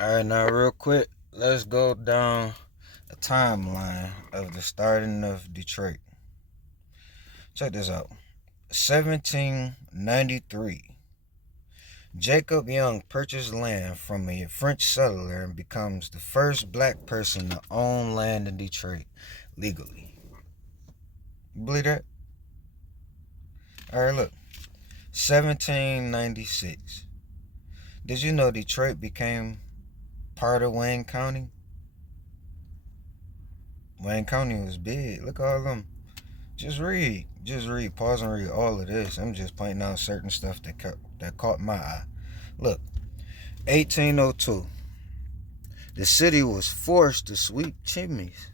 All right, now real quick, let's go down a timeline of the starting of Detroit. Check this out. 1793. Jacob Young purchased land from a French settler and becomes the first black person to own land in Detroit legally. You believe that? All right, look. 1796. Did you know Detroit became part of Wayne County? Wayne County was big. Look at all them. Just read. Just read. Pause and read all of this. I'm just pointing out certain stuff that caught my eye. Look. 1802. The city was forced to sweep chimneys.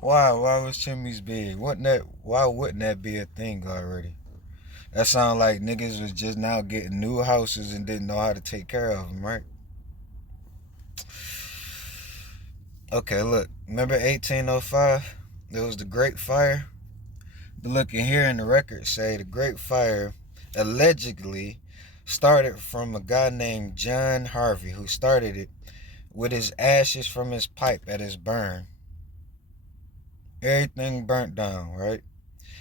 Why? Why was chimneys big? Why wouldn't that be a thing already? That sound like niggas was just now getting new houses and didn't know how to take care of them, right? Okay, look. Remember 1805? There was the Great Fire. But look, in here in the records say the Great Fire allegedly started from a guy named John Harvey, who started it with his ashes from his pipe at his burn. Everything burnt down, right?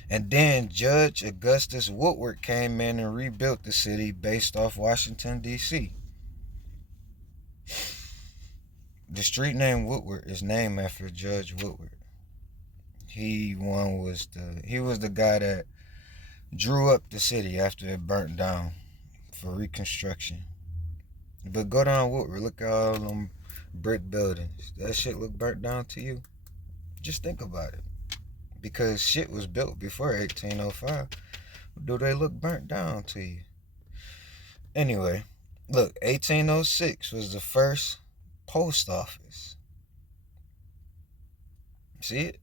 And then Judge Augustus Woodward came in and rebuilt the city based off Washington, D.C. The street name Woodward is named after Judge Woodward. He was the guy that drew up the city after it burnt down for reconstruction. But go down Woodward, look at all them brick buildings. That shit look burnt down to you? Just think about it. Because shit was built before 1805. Do they look burnt down to you? Anyway, look, 1806 was the first post office. See it?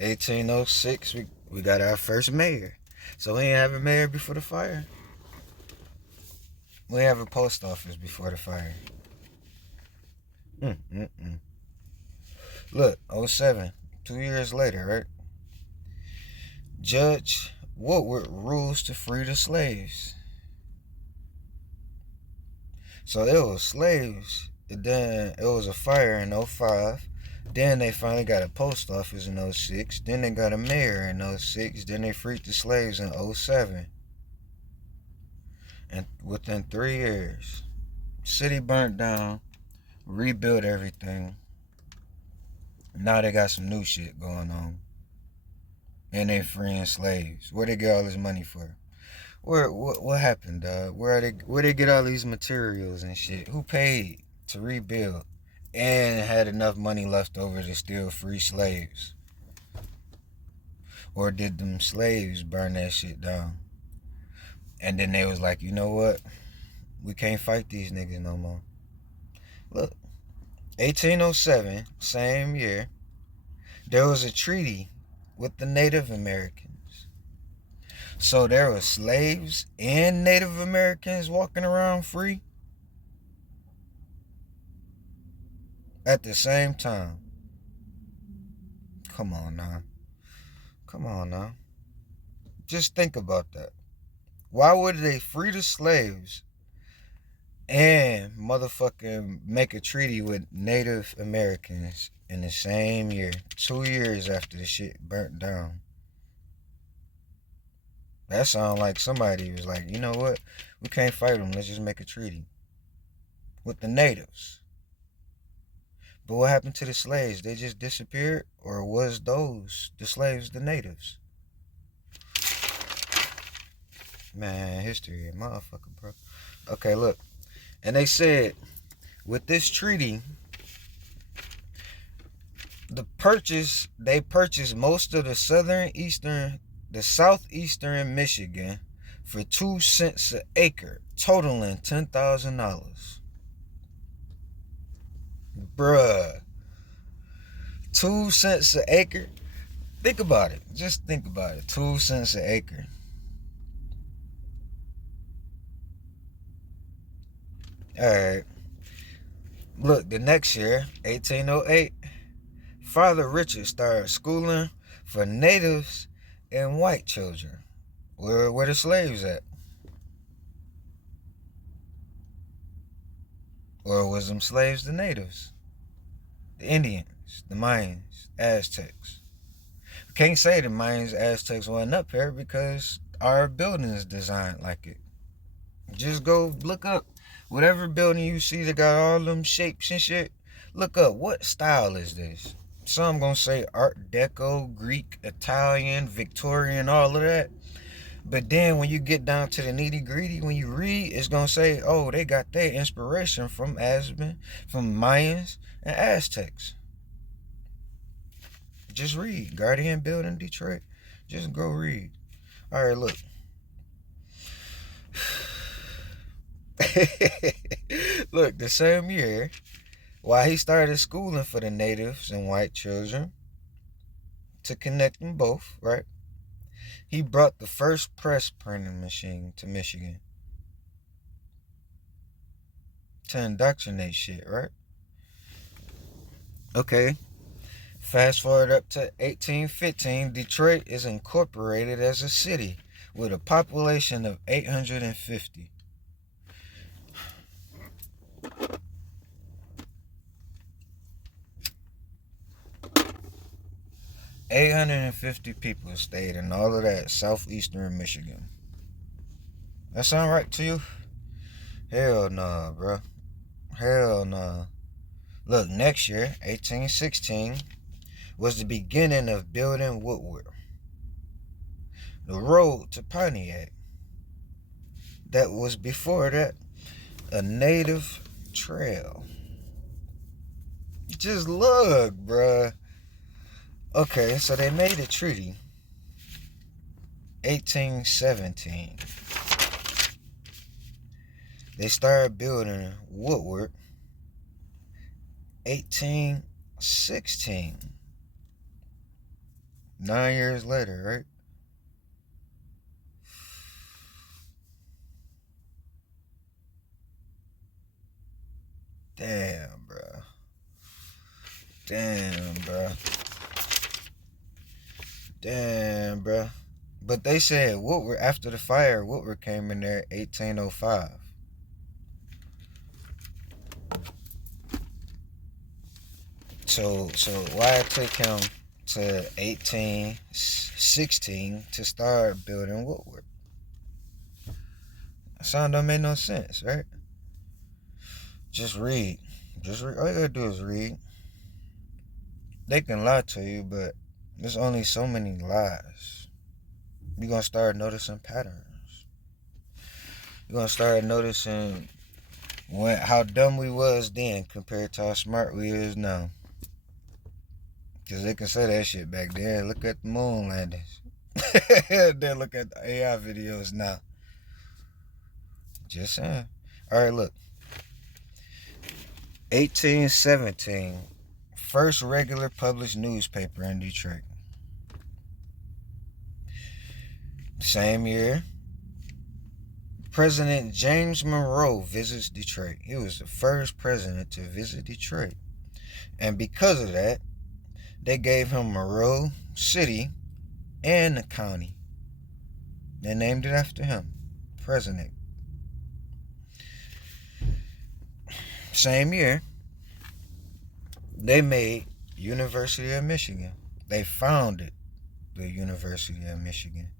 1806, we got our first mayor. So we ain't have a mayor before the fire. We have a post office before the fire. Look, '07, 2 years later, right? Judge Woodward rules to free the slaves. So it was slaves. Then it was a fire in '05. Then they finally got a post office in '06. Then they got a mayor in '06. Then they freed the slaves in '07. And within 3 years, city burnt down, rebuilt everything. Now they got some new shit going on. And they freeing slaves. Where they get all this money for? What happened, dog? Where they get all these materials and shit? Who paid to rebuild and had enough money left over to still free slaves? Or did them slaves burn that shit down? And then they was like, you know what? We can't fight these niggas no more. Look, 1807, same year, there was a treaty with the Native Americans. So there were slaves and Native Americans walking around free at the same time. Come on now. Just think about that. Why would they free the slaves and motherfucking make a treaty with Native Americans in the same year, 2 years after the shit burnt down? That sounds like somebody was like, you know what? We can't fight them. Let's just make a treaty with the natives. But what happened to the slaves? They just disappeared? Or was the slaves, the natives? Man, history, motherfucker, bro. Okay, look. And they said, with this treaty, they purchased most of the southeastern Michigan for 2 cents an acre, totaling $10,000. Bruh. 2 cents an acre? Think about it. Just think about it. 2 cents an acre. Alright. Look, the next year, 1808, Father Richard started schooling for natives and white children. Where the slaves at? Or was them slaves the natives? The Indians, the Mayans, Aztecs. We can't say the Mayans, Aztecs wasn't up here because our building is designed like it. Just go look up whatever building you see that got all them shapes and shit. Look up what style is this. Some gonna say Art Deco, Greek, Italian, Victorian, all of that. But then when you get down to the nitty gritty, when you read, it's gonna say, oh, they got their inspiration from Mayans and Aztecs. Just read. Guardian Building, Detroit. Just go read. All right, look. Look, the same year, while he started schooling for the natives and white children to connect them both, right? He brought the first press printing machine to Michigan to indoctrinate shit, right? Okay. Fast forward up to 1815, Detroit is incorporated as a city with a population of 850. 850 people stayed in all of that southeastern Michigan. That sound right to you? Hell nah, bro. Hell nah. Look, next year, 1816, was the beginning of building Woodward, the road to Pontiac. That was before that a native trail. Just look, bruh. Okay, so they made a treaty. 1817. They started building Woodward. 1816. 9 years later, right? Damn, bro. Damn, bro. Damn, bro. But they said Woodward, after the fire, Woodward came in there 1805. So why it took him to 1816 to start building Woodward? That sound don't make no sense, right? Just read. All you gotta do is read. They can lie to you, but there's only so many lies. You're gonna start noticing patterns. You're gonna start noticing how dumb we was then compared to how smart we is now. Because they can say that shit back then. Look at the moon landings. Then look at the AI videos now. Just saying. Alright, look. 1817. First regular published newspaper in Detroit. Same year, President James Monroe visits Detroit. He was the first president to visit Detroit. And because of that, they gave him Monroe City and the county. They named it after him, president. Same year, they made University of Michigan. They founded the University of Michigan.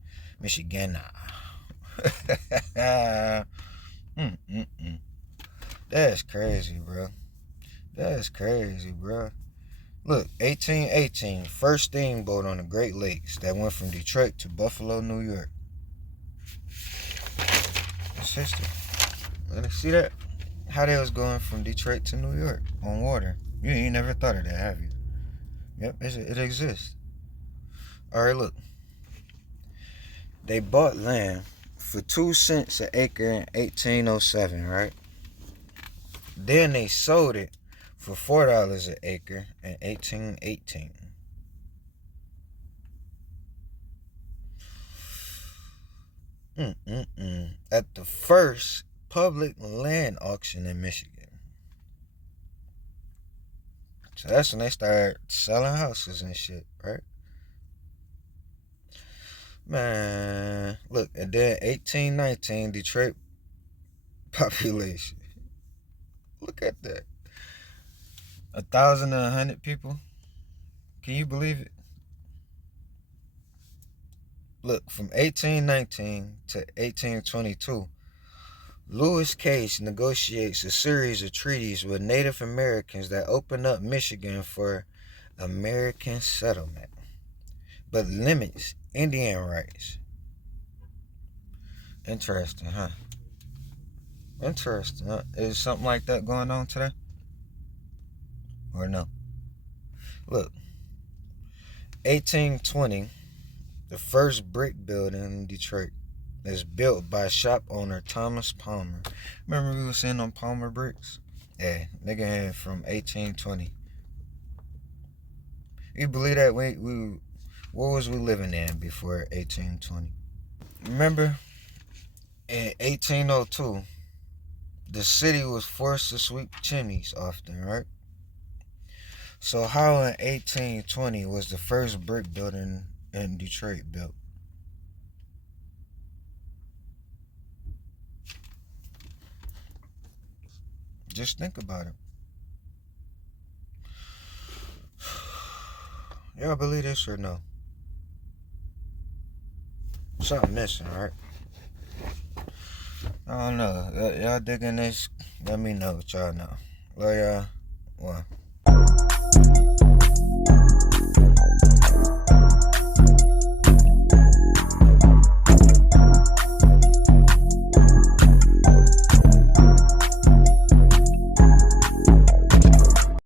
Michigan. That's crazy, bro. That's crazy, bro. Look, 1818, first steamboat on the Great Lakes that went from Detroit to Buffalo, New York. It's history. See that? How they was going from Detroit to New York on water. You ain't never thought of that, have you? Yep, it exists. Alright, look. They bought land for 2 cents an acre in 1807, right? Then they sold it for $4 an acre in 1818. At the first public land auction in Michigan. So that's when they started selling houses and shit, right? Man, look, and then 1819, Detroit population. Look at that. 1,100 people. Can you believe it? Look, from 1819 to 1822, Lewis Case negotiates a series of treaties with Native Americans that open up Michigan for American settlement, but limits Indian rights. Interesting, huh? Interesting, huh? Is something like that going on today? Or no? Look, 1820, the first brick building in Detroit is built by shop owner Thomas Palmer. Remember we were seeing on Palmer bricks? Yeah, nigga had from 1820. You believe that we what was we living in before 1820? Remember in 1802, the city was forced to sweep chimneys often, right? So how in 1820 was the first brick building in Detroit built? Just think about it. Y'all believe this or no? Something missing, right? I don't know. Y'all digging this? Let me know what y'all know. Love y'all. One.